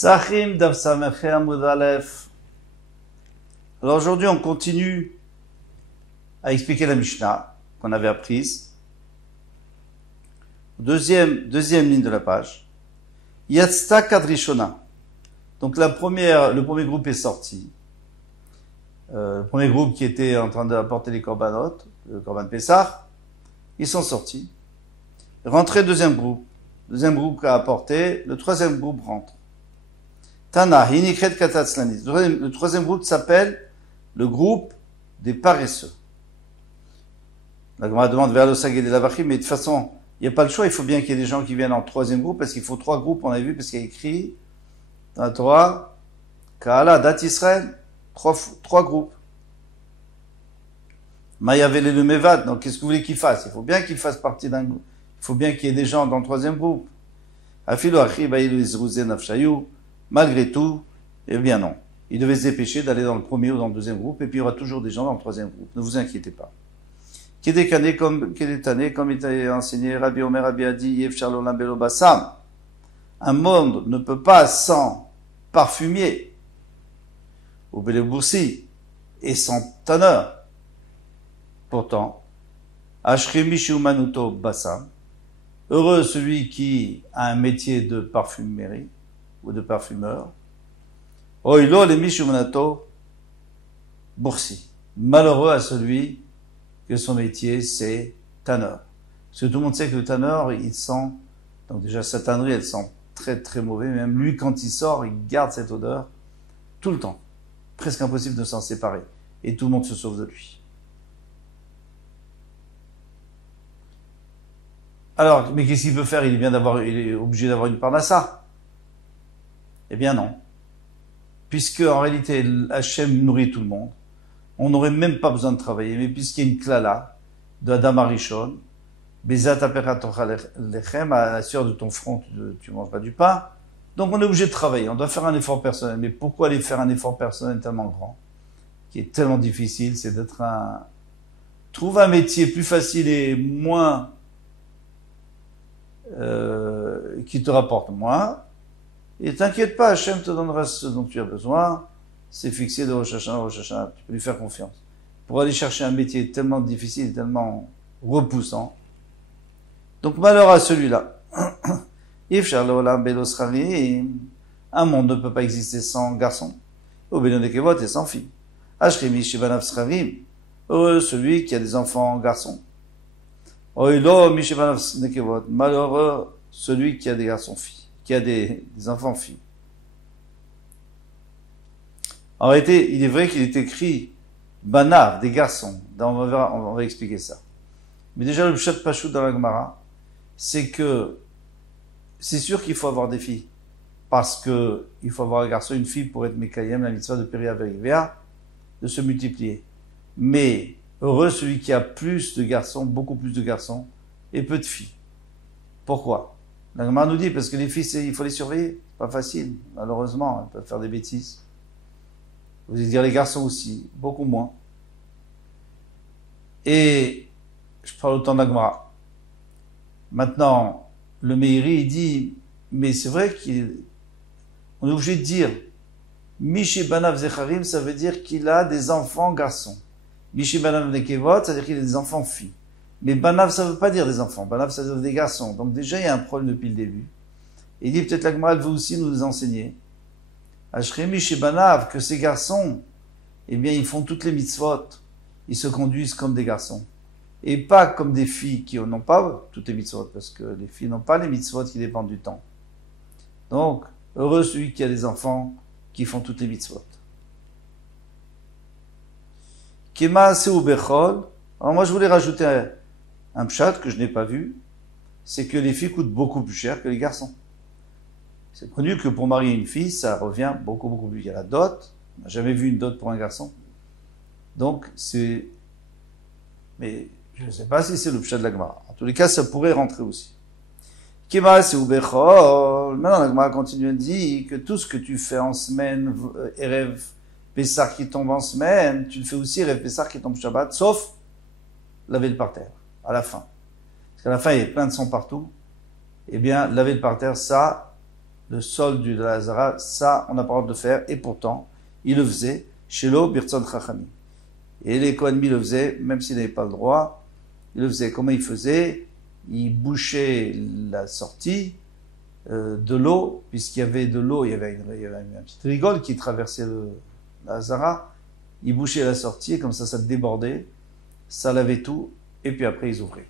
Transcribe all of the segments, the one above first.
Sachim Dav Samech Amud Aleph. Alors aujourd'hui, on continue à expliquer la Mishnah qu'on avait apprise. Deuxième ligne de la page. Yatzta Kadrishona. Donc le premier groupe est sorti. Le premier groupe qui était en train d'apporter les korbanot, le korban Pessah, ils sont sortis. Rentré deuxième groupe qui a apporté, le troisième groupe rentre. Tana, Hinikret Katatzlanis. Le troisième groupe s'appelle le groupe des paresseux. La Gemara demande vers le Sagé de Lavachim, mais de toute façon, il n'y a pas le choix, il faut bien qu'il y ait des gens qui viennent en troisième groupe, parce qu'il faut trois groupes, on a vu, parce qu'il y a écrit dans la Torah, Kaala, Dat Israël, trois groupes. Mayavele le Mevad, donc qu'est-ce que vous voulez qu'il fasse? Il faut bien qu'il fasse partie d'un groupe. Il faut bien qu'il y ait des gens dans le troisième groupe. Afilo Achi, Baïlu Izrouze Nafshayou, malgré tout, eh bien non. Il devait se dépêcher d'aller dans le premier ou dans le deuxième groupe, et puis il y aura toujours des gens dans le troisième groupe. Ne vous inquiétez pas. Kedekane, comme il a enseigné Rabbi Omer, Rabbi Adi, Yev Shalom Belo Bassam. Un monde ne peut pas sans parfumier, ou Belo Boursi, et sans tanneur. Pourtant, Ashri Mishu Manuto Bassam. Heureux celui qui a un métier de parfumerie, ou de parfumeur. Oilo le Mishu Manato Boursi. Malheureux à celui que son métier, c'est tanneur. Parce que tout le monde sait que le tanneur, il sent, donc déjà sa tannerie, elle sent très très mauvais. Même lui, quand il sort, il garde cette odeur tout le temps. Presque impossible de s'en séparer. Et tout le monde se sauve de lui. Alors, mais qu'est-ce qu'il peut faire? Il est obligé d'avoir une parnassa. Eh bien non. Puisque, en réalité, Hachem nourrit tout le monde. On n'aurait même pas besoin de travailler, mais puisqu'il y a une klala de Adam Arishon, Bezat aperatocha lechem, à la sueur de ton front, tu manges pas du pain. Donc on est obligé de travailler, on doit faire un effort personnel. Mais pourquoi aller faire un effort personnel tellement grand, qui est tellement difficile? C'est trouve un métier plus facile et moins, qui te rapporte moins. Et t'inquiète pas, Hachem te donnera ce dont tu as besoin. C'est fixé de Rosh Hashanah, tu peux lui faire confiance. Pour aller chercher un métier tellement difficile, tellement repoussant. Donc malheur à celui-là. Un monde ne peut pas exister sans garçon. Et sans fille. Heureux celui qui a des enfants garçons. Malheureux celui qui a des garçons filles, qui a des enfants filles. En réalité, il est vrai qu'il est écrit Banav, des garçons. On va expliquer ça. Mais déjà, le Pshat Pashut dans la Gemara, c'est que c'est sûr qu'il faut avoir des filles. Parce que il faut avoir un garçon et une fille pour être Mekayem, la mitzvah de Péria Verivea, de se multiplier. Mais heureux celui qui a plus de garçons, beaucoup plus de garçons, et peu de filles. Pourquoi? La Gemara nous dit, parce que les filles, il faut les surveiller. C'est pas facile. Malheureusement, elles peuvent faire des bêtises. Vous allez dire les garçons aussi, beaucoup moins. Et je parle autant de la Gemara. Maintenant, le Meiri, il dit, mais c'est vrai qu'on est obligé de dire, Mishi Banav Zecharim, ça veut dire qu'il a des enfants garçons. Mishi Banav Nekevot, ça veut dire qu'il a des enfants filles. Mais Banav, ça veut pas dire des enfants. Banav, ça veut dire des garçons. Donc déjà, il y a un problème depuis le début. Et il dit, peut-être la Gemara, elle veut aussi nous enseigner. Ashremi chez Banav, que ces garçons, eh bien, ils font toutes les mitzvot. Ils se conduisent comme des garçons. Et pas comme des filles qui n'ont pas toutes les mitzvot, parce que les filles n'ont pas les mitzvot qui dépendent du temps. Donc, heureux celui qui a des enfants qui font toutes les mitzvot. Kema Seu Bechol. Alors moi, je voulais rajouter un pshat que je n'ai pas vu. C'est que les filles coûtent beaucoup plus cher que les garçons. C'est connu que pour marier une fille, ça revient beaucoup plus. Il y a la dot. On n'a jamais vu une dot pour un garçon. Donc, mais je ne sais pas si c'est le pshat de la Gemara. En tous les cas, ça pourrait rentrer aussi. Kema c'est ubechol. Maintenant, la Gemara continue à dire que tout ce que tu fais en semaine, Erev Pessah qui tombe en semaine, tu le fais aussi Erev Pessah qui tombe Shabbat, sauf laver le parterre, à la fin. Parce qu'à la fin, il y a plein de sang partout. Eh bien, laver le parterre, ça, le sol de la Hazara, ça, on n'a pas le droit de le faire, et pourtant, il le faisait, Shelo Birtzon Chachami. Et les Kohanim le faisaient, même s'ils n'avaient pas le droit, ils le faisaient. Comment ils faisaient? Ils bouchaient la sortie de l'eau, puisqu'il y avait de l'eau, il y avait un petit rigole qui traversait la Hazara, ils bouchaient la sortie, et comme ça débordait, ça lavait tout, et puis après ils ouvraient.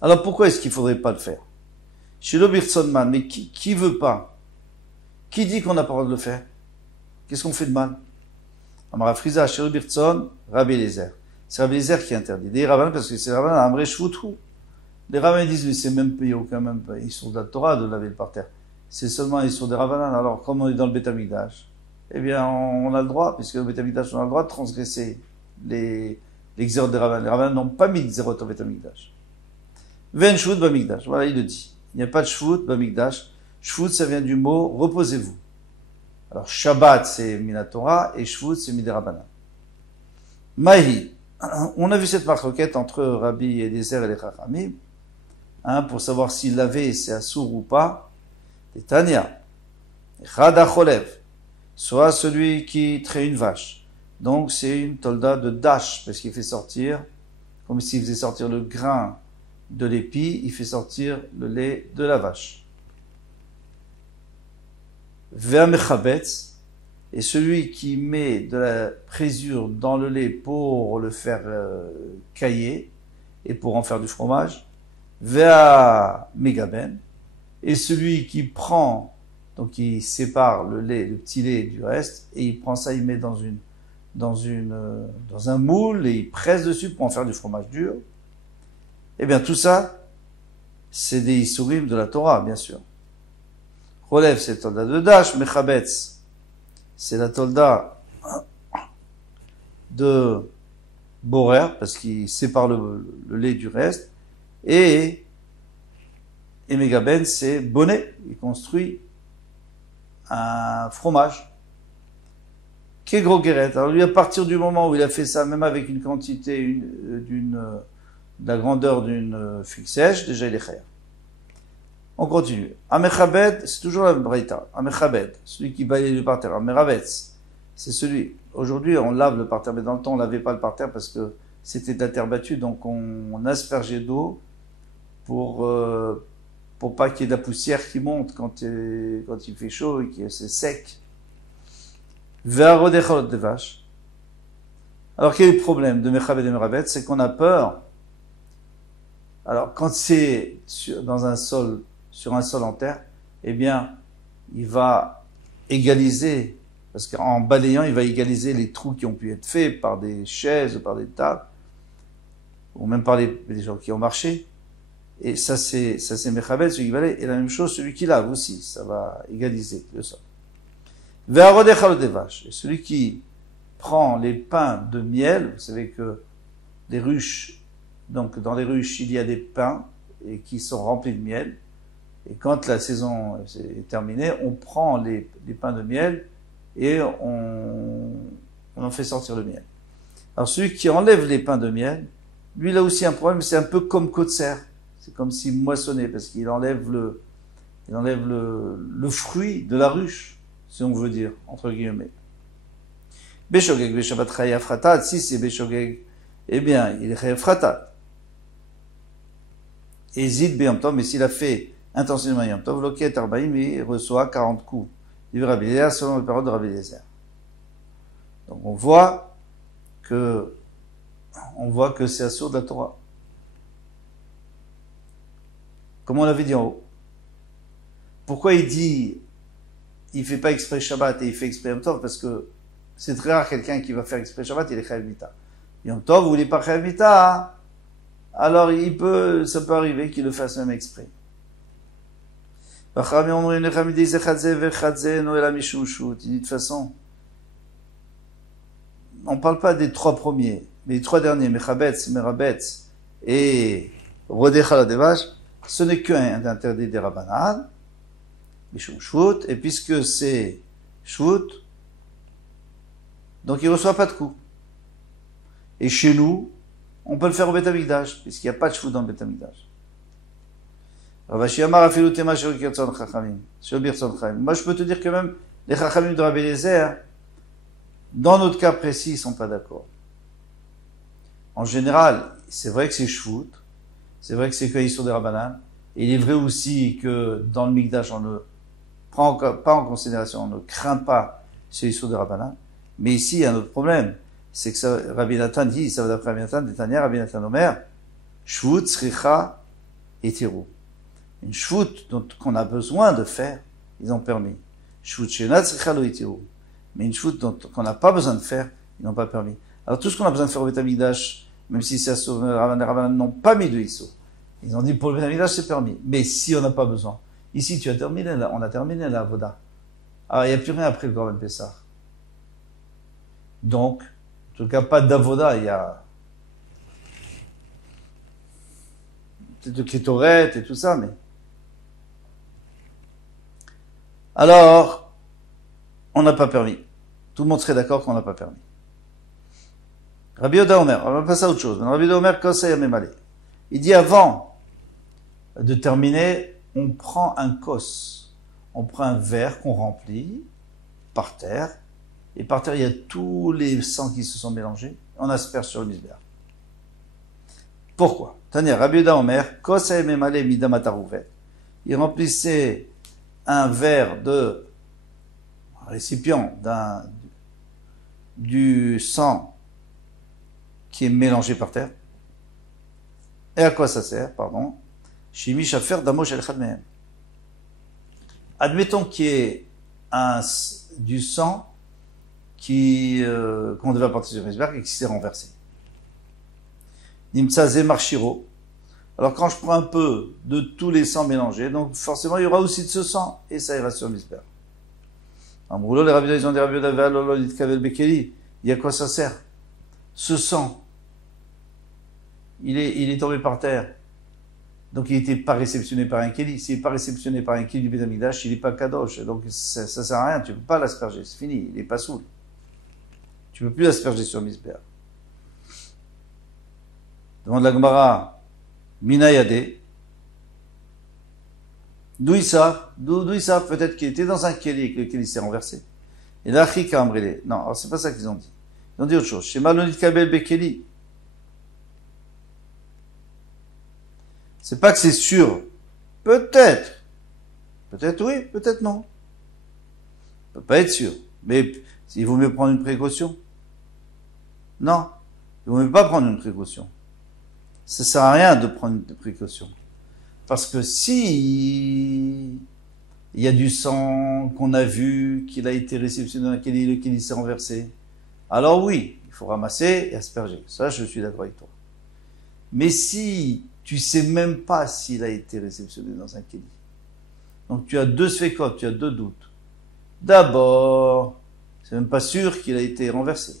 Alors pourquoi est-ce qu'il ne faudrait pas le faire? Shelo Birtzon Man, mais qui veut pas? Qui dit qu'on n'a pas le droit de le faire? Qu'est-ce qu'on fait de mal? Amara Friza, Shelo Birtzon, Rabbi Eliezer. C'est Rabbi Eliezer qui interdit. Des rabbins, parce que c'est rabbins, Amre Shvutru. Les rabbins disent, mais c'est même pas, il n'y a aucun même pas, ils sont de la Torah de laver le parterre. C'est seulement, ils sont des rabbins. Alors, comme on est dans le Beth Amikdash, eh bien, on a le droit, puisque le Beth Amikdash, on a le droit de transgresser les xérot des rabbins. Les rabbins n'ont pas mis de xérot au Beth Amikdash. Ven Shvut Bamikdash. Voilà, il le dit. Il n'y a pas de Shvut Bamikdash. Shvut, ça vient du mot reposez-vous. Alors, Shabbat, c'est Minatora, et Shvut, c'est Miderabanan. Mahi. On a vu cette marquette entre Rabbi Eliezer et les Chachamim, pour savoir s'il laver, c'est assour ou pas. Et Tania. Chada Cholev. Soit celui qui traite une vache. Donc, c'est une tolda de dash, parce qu'il fait sortir, comme s'il faisait sortir le grain de l'épi, il fait sortir le lait de la vache. Ve'amechabetz, et celui qui met de la présure dans le lait pour le faire cailler et pour en faire du fromage. Ve'amegaben, et celui qui prend, donc il sépare le lait, le petit lait du reste, et il prend ça, il met dans un moule et il presse dessus pour en faire du fromage dur. Eh bien, tout ça, c'est des isurim de la Torah, bien sûr. Relève, c'est la tolda de Dash, Mechabetz, c'est la tolda de Borer, parce qu'il sépare le lait du reste, et Megaben, c'est bonnet, il construit un fromage. Kegro Geret. Alors lui, à partir du moment où il a fait ça, même avec une quantité de la grandeur d'une figue sèche, déjà il est chayav. On continue. Amechabed, c'est toujours la braïta. Amechabed, celui qui balaye le parterre. Ameravetz, c'est celui. Aujourd'hui, on lave le parterre, mais dans le temps, on lavait pas le parterre parce que c'était de la terre battue, donc on aspergeait d'eau pour pas qu'il y ait de la poussière qui monte quand il fait chaud et que c'est sec. Ve'arodechalot de vache. Alors, quel est le problème de Mechabed et Meravetz? C'est qu'on a peur. Alors, quand c'est sur un sol en terre, eh bien, il va égaliser, parce qu'en balayant, il va égaliser les trous qui ont pu être faits par des chaises, par des tables, ou même par les gens qui ont marché. Et ça, c'est Mechabed, celui qui balaye. Et la même chose, celui qui lave aussi. Ça va égaliser le sol. Ve'arodechalot de vache. Et celui qui prend les pains de miel, vous savez que les ruches, donc dans les ruches, il y a des pains et qui sont remplis de miel. Et quand la saison est terminée, on prend les pains de miel et on en fait sortir le miel. Alors celui qui enlève les pains de miel, lui il a aussi un problème, c'est un peu comme Kotser. C'est comme s'il moissonnait, parce qu'il enlève le fruit de la ruche, si on veut dire, entre guillemets. Beshogeg, Beshabat Chayav Fratat, si c'est Beshogeg, eh bien, il est Chayav Fratat. Et Zid Beyom Tov, mais s'il a fait intentionnellement Yom Tov, Loket Arbaïm, il reçoit 40 coups. Il Rabbi Eliezer, selon les paroles de Rabbi Eliezer. Donc on voit que c'est assourd de la Torah. Comme on l'avait dit en haut. Pourquoi il dit, il fait pas exprès Shabbat et il fait exprès Yom Tov? Parce que c'est très rare quelqu'un qui va faire exprès Shabbat, il est Chayav Mita. Yom Tov, ou il est pas Chayav Mita, alors ça peut arriver qu'il le fasse même exprès. Il dit de toute façon, on ne parle pas des trois premiers, mais les trois derniers, Mechabetz, Merabetz et Rodechalot de vache, ce n'est qu'un interdit des Rabbanan, Mishum Shvut, et puisque c'est Shvut, donc il ne reçoit pas de coup. Et chez nous, on peut le faire au Beth Amikdash, puisqu'il n'y a pas de Shvut dans le Beth Amikdash. Ravashi Amar afilu tema shel kirtzon chachamim, shel birtzon chachamim. Moi, je peux te dire que même les chachamim de Rabbi Eliezer, dans notre cas précis, ils sont pas d'accord. En général, c'est vrai que c'est shvout, c'est vrai que c'est que sur des rabbanan, et il est vrai aussi que dans le Mikdash, on ne prend pas en considération, on ne craint pas ce issur de rabbanan. Mais ici, il y a un autre problème. C'est que ça, Rabbi Nathan dit, ça va d'après Rabbi Nathan, Netanya, Rabbi Nathan Omer, shvut, sricha, et tirou. Une shvut qu'on a besoin de faire, ils ont permis. Shvut shenat, sricha, lo, et tirou. Mais une shvut qu'on n'a pas besoin de faire, ils n'ont pas permis. Alors tout ce qu'on a besoin de faire au Beth Amikdash, même si c'est sur les rabbanan n'ont pas mis de issur. Ils ont dit pour le Beth Amikdash c'est permis. Mais si on n'a pas besoin. Ici tu as terminé, là, on a terminé la Avoda. Alors il n'y a plus rien après le Korban Pessah. Donc, en tout cas pas d'Avoda, il y a peut-être de Kétoret et tout ça, mais. Alors, on n'a pas permis. Tout le monde serait d'accord qu'on n'a pas permis. Rabbi Yehuda Omer, on va passer à autre chose. Rabbi Yehuda Omer, Kosei Amemale. Il dit avant de terminer, on prend un kos, on prend un verre qu'on remplit par terre, et par terre il y a tous les sangs qui se sont mélangés, on asperge sur le misbéach. Pourquoi? Tania, Rabbi Yehuda Omer, Kosei Amemale midamatarouvet. Il remplissait un verre de un récipient du sang qui est mélangé par terre. Et à quoi ça sert, pardon? Shimi shafer damo shel echad mehem. Admettons qu'il y ait du sang qu'on devait apporter sur le misbéach et qui s'est renversé. Nimtza ze marshiro. Alors quand je prends un peu de tous les sangs mélangés, donc forcément il y aura aussi de ce sang et ça ira sur le misbéach. En brûlant les rabbins, ils ont dit Rabbi Yehuda ve'alolo litkavel bekeli. Il y a quoi ça sert? Ce sang, il est tombé par terre. Donc il n'était pas réceptionné par un kéli. S'il n'est pas réceptionné par un kéli du Beth Amikdash, il n'est pas kadosh. Donc ça sert à rien, tu ne peux pas l'asperger, c'est fini, il n'est pas saoul. Tu ne peux plus l'asperger sur Misbéach. Demande la Gemara, Minayade. D'où ils savent peut-être qu'il était dans un kéli et que le kéli s'est renversé. Et là, Chika Amrele. Non, alors c'est pas ça qu'ils ont dit. Ils ont dit autre chose. Chez Malonit Kabel Bekeli. C'est pas que c'est sûr. Peut-être. Peut-être oui, peut-être non. Ça peut pas être sûr. Mais il vaut mieux prendre une précaution. Non. Il vaut mieux pas prendre une précaution. Ça sert à rien de prendre une précaution. Parce que si il y a du sang qu'on a vu, qu'il a été réceptionné dans le kéli s'est renversé, alors oui, il faut ramasser et asperger. Ça, je suis d'accord avec toi. Mais si tu sais même pas s'il a été réceptionné dans un kéli, donc tu as deux sfekot, tu as deux doutes. D'abord, c'est même pas sûr qu'il a été renversé,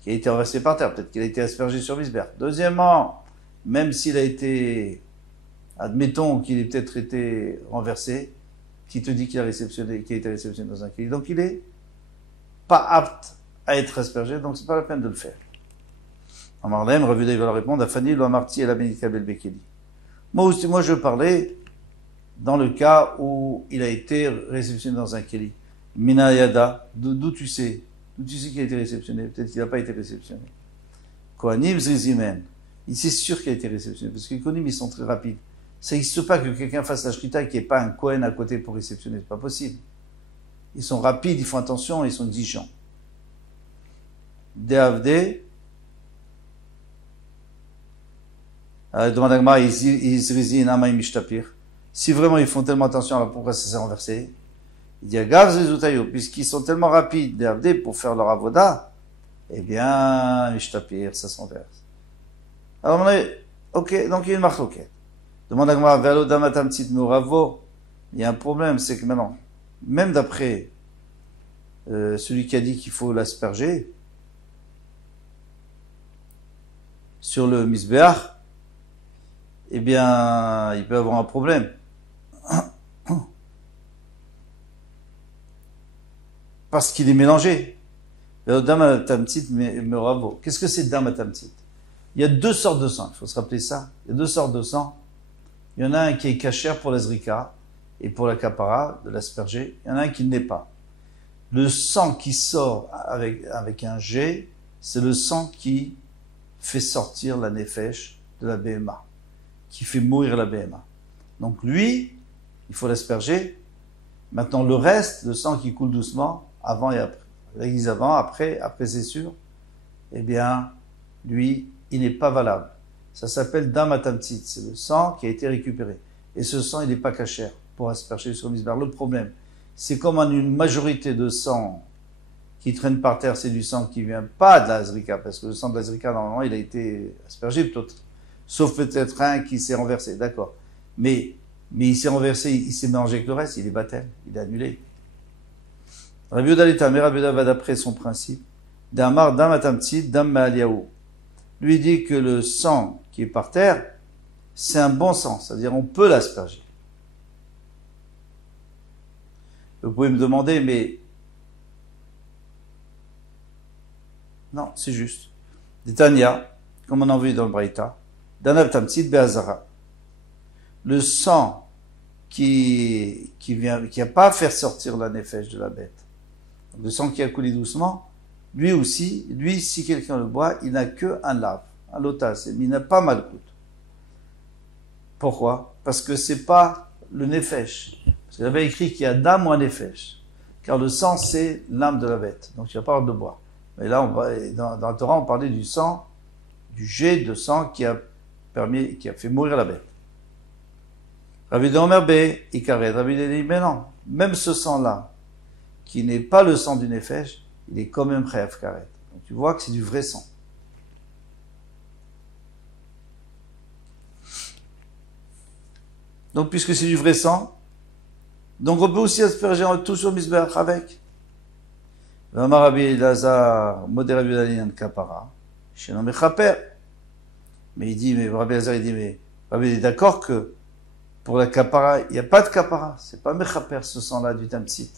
qu'il a été renversé par terre, peut-être qu'il a été aspergé sur Misbéach. Deuxièmement, même s'il a été, admettons qu'il ait peut-être été renversé, qui te dit qu'il a été réceptionné dans un kéli, donc il est pas apte à être aspergé, donc c'est pas la peine de le faire. Amarlem, Rav Yehuda va leur répondre, Afani lo amarti el Benit Kabel Bekeli. Moi je parlais dans le cas où il a été réceptionné dans un kéli. Mina Yada, d'où tu sais qu'il a été réceptionné, peut-être qu'il n'a pas été réceptionné. Kohanim Zrizimen, il c'est sûr qu'il a été réceptionné, parce que les Kohanim ils sont très rapides. Ça n'existe pas que quelqu'un fasse la shrita et qu'il n'y ait pas un Kohen à côté pour réceptionner, c'est pas possible. Ils sont rapides, ils font attention, ils sont exigeants. Deavde, demande à Gmar, si vraiment ils font tellement attention, alors pourquoi ça s'est renversé? Il dit, puisqu'ils sont tellement rapides Deavde pour faire leur avoda, eh bien, Mishtapir, ça s'enverse. Alors on est, ok, donc il y a une marque, ok. Demande à Gmar, il y a un problème, c'est que maintenant, même d'après celui qui a dit qu'il faut l'asperger sur le misbéach, eh bien, il peut avoir un problème. Parce qu'il est mélangé. Qu'est-ce que c'est damatamtit? Il y a deux sortes de sang, il faut se rappeler ça. Il y a deux sortes de sang. Il y en a un qui est cachère pour la zrika et pour la kapara, de l'asperger. Il y en a un qui ne l'est pas. Le sang qui sort avec un jet, c'est le sang qui fait sortir la nefesh de la BMA, qui fait mourir la BMA. Donc lui, il faut l'asperger. Maintenant, le reste, le sang qui coule doucement, avant et après. L'église avant, après c'est sûr, eh bien, lui, il n'est pas valable. Ça s'appelle dam atamtit, c'est le sang qui a été récupéré. Et ce sang, il n'est pas cachère pour asperger sur le misbar. Le problème, c'est comme en une majorité de sang qui traîne par terre, c'est du sang qui vient pas de la zrika, parce que le sang de la zrika, normalement, il a été aspergé peut-être. Sauf peut-être un qui s'est renversé, d'accord. Mais il s'est renversé, il s'est mélangé avec le reste, il est baptême, il est annulé. Rabbi Yehuda l'Etamer, Rabbi Yehuda va d'après son principe, d'amar dam atamtsit, dam ma'aliyahu. Lui dit que le sang qui est par terre, c'est un bon sang, c'est-à-dire on peut l'asperger. Vous pouvez me demander, mais non, c'est juste. D'Etania, comme on en vu dans le Braïta, d'anav tamtsit be'azara. Le sang qui a pas à faire sortir la nefesh de la bête, le sang qui a coulé doucement, lui aussi, si quelqu'un le boit, il n'a que un lave, un lotas, mais il n'a pas malkout. Pourquoi? Parce que c'est pas le nefesh. Parce qu'il avait écrit qu'il y a d'âme ou un nefesh. Car le sang, c'est l'âme de la bête. Donc il n'y a pas de boire. Mais là, dans la Torah, on parlait du sang, du jet de sang qui a fait mourir la bête. Rabbi Domer B, Ikaret, Rabbi dit, mais non, même ce sang-là, qui n'est pas le sang du nefesh, il est quand même Chayav Karet. Donc tu vois que c'est du vrai sang. Donc puisque c'est du vrai sang, donc on peut aussi asperger tout sur Misbeach avec. V'amar Rabbi Elazar, modé Rabbi Yehuda kapara, she'eno mechaper. Mais Rabbi Elazar, il dit, mais Rabbi est d'accord que pour la kapara, il n'y a pas de kapara. C'est pas mechaper ce sang-là du tamtsit.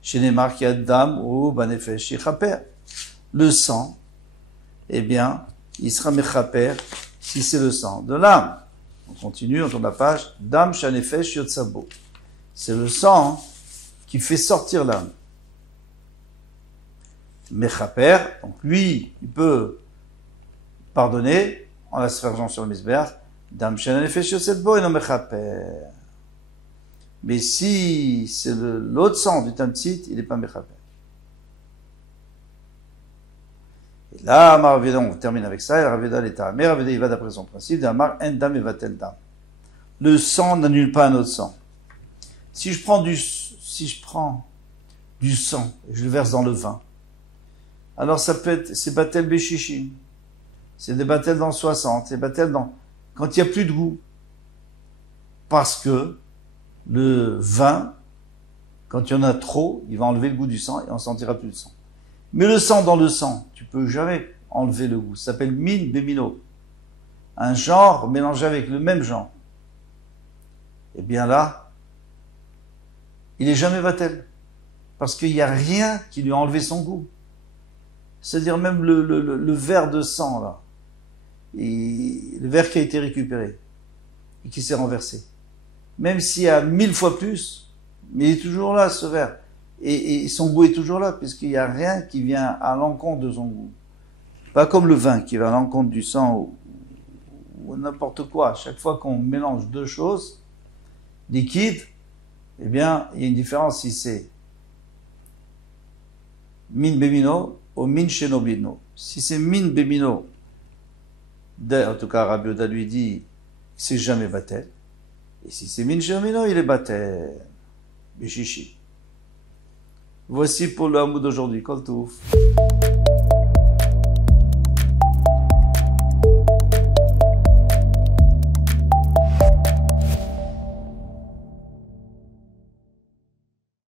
Chez les marques, il y a dam ou banefesh yichaper. Le sang, eh bien, il sera mechaper si c'est le sang de l'âme. On continue, on tourne la page. Dam shanefesh yotsabo. C'est le sang qui fait sortir l'âme. Mechaper, donc lui, il peut pardonner en l'aspergeant sur le misbeach. Dam shanefesh yotsabo et non mechaper. Mais si c'est l'autre sang du tamtsit, il n'est pas mechaper. Et là, on termine avec ça, et Raveda l'État. Mais Raveda, il va d'après son principe, d'Amar, en dam et vatel dam. Le sang n'annule pas un autre sang. Si je prends du sang, et je le verse dans le vin, alors ça peut être, c'est batel béchichim, c'est des batels dans 60, c'est batels quand il n'y a plus de goût. Parce que le vin, quand il y en a trop, il va enlever le goût du sang et on ne sentira plus le sang. Mais le sang dans le sang, tu peux jamais enlever le goût. Ça s'appelle min bémino. Un genre mélangé avec le même genre. Et bien là, il est jamais vatel. Parce qu'il n'y a rien qui lui a enlevé son goût. C'est-à-dire même le verre de sang, là. Le verre qui a été récupéré. Et qui s'est renversé. Même s'il y a 1000 fois plus, mais il est toujours là, ce verre. Et son goût est toujours là, puisqu'il n'y a rien qui vient à l'encontre de son goût. Pas comme le vin qui va à l'encontre du sang ou n'importe quoi. Chaque fois qu'on mélange deux choses liquides, eh bien, il y a une différence si c'est min bemino ou min shenobino. Si c'est min bemino, en tout cas, Rabbi Yehuda lui dit, c'est jamais batel. Et si c'est min shenobino, il est batel. Bishishi. Voici pour le hamoud d'aujourd'hui. Kol touf.